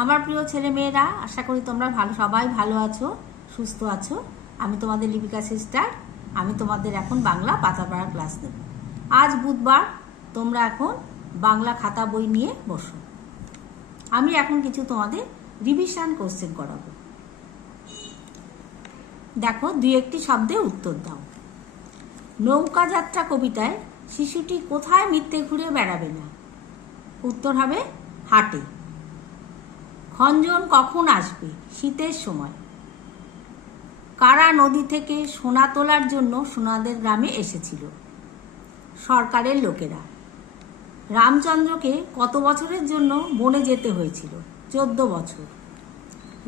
আমার প্রিয় ছেলে মেয়েরা, আশা করি তোমরা সবাই ভালো আছো, সুস্থ আছো। আমি তোমাদের লিপিকা সিস্টার। আমি তোমাদের এখন বাংলা পাতাপাড়া ক্লাস দেব। আজ বুধবার, তোমরা এখন বাংলা খাতা বই নিয়ে বসো। আমি এখন কিছু তোমাদের রিভিশন কোশ্চেন করাবো। দেখো, দুই একটি শব্দে উত্তর দাও। নৌকা যাত্রা কবিতায় শিশুটি কোথায় মিথ্যে ঘুরে বেড়াবে না? উত্তর হবে হাটে। খঞ্জন কখন আসবে? শীতের সময়। কারা নদী থেকে সোনা তোলার জন্য সোনাদের গ্রামে এসেছিল? সরকারের লোকেরা। রামচন্দ্রকে কত বছরের জন্য বনে যেতে হয়েছিল? 14 বছর।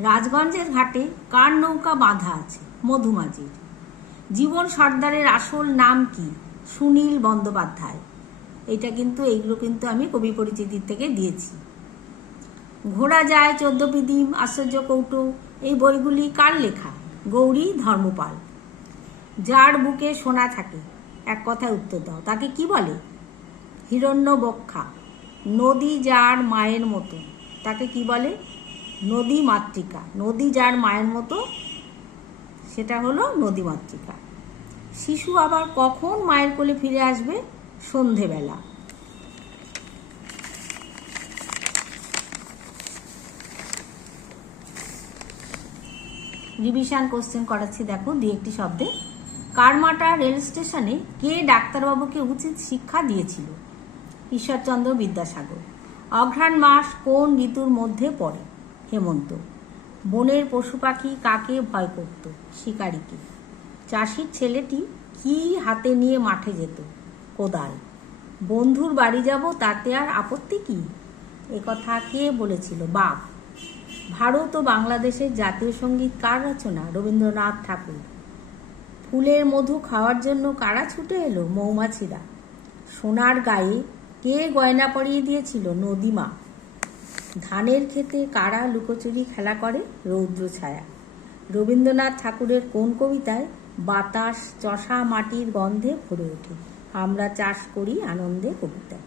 রাজগঞ্জের ঘাটে কার নৌকা বাঁধা আছে? মধুমাঝির। জীবন সর্দারের আসল নাম কি? সুনীল বন্দ্যোপাধ্যায়। এইগুলো কিন্তু আমি কবি পরিচিতির থেকে দিয়েছি। ঘোড়া যায় 14 বিদিম, আশ্চর্য কৌটো, এই বইগুলি কার লেখা? গৌরী ধর্মপাল। যার বুকে সোনা থাকে, এক কথায় উত্তর দাও, তাকে কি বলে? হিরণ্যবক্ষা। নদী যার মায়ের মতো, তাকে কি বলে? নদী মাতৃকা। নদী যার মায়ের মতো, সেটা হলো নদী মাতৃকা। শিশু আবার কখন মায়ের কোলে ফিরে আসবে? সন্ধেবেলা। রিভিশন কোশ্চেন করাচ্ছি, দেখো দুই একটি শব্দে। কারমাটা রেল স্টেশনে কে ডাক্তারবাবুকে উচিত শিক্ষা দিয়েছিল? ঈশ্বরচন্দ্র বিদ্যাসাগর। অঘ্রাণ মাস কোন ঋতুর মধ্যে পড়ে? হেমন্ত। বনের পশু পাখি কাকে ভয় করত? শিকারীকে। চাষির ছেলেটি কি হাতে নিয়ে মাঠে যেত? কোদাল। বন্ধুর বাড়ি যাব, তাতে আর আপত্তি কি? একথা কে বলেছিল? বাঘ। ভারত ও বাংলাদেশের জাতীয় সঙ্গীত কার রচনা? রবীন্দ্রনাথ ঠাকুর। ফুলের মধু খাওয়ার জন্য কারা ছুটে এলো? মৌমাছিরা। সোনার গায়ে কে গয়না পরিয়ে দিয়েছিল? নদীমা। ধানের ক্ষেতে কারা লুকোচুরি খেলা করে? রৌদ্র ছায়া। রবীন্দ্রনাথ ঠাকুরের কোন কবিতায় বাতাস চষা মাটির গন্ধে ভরে ওঠে? আমরা চাষ করি আনন্দে কবিতা।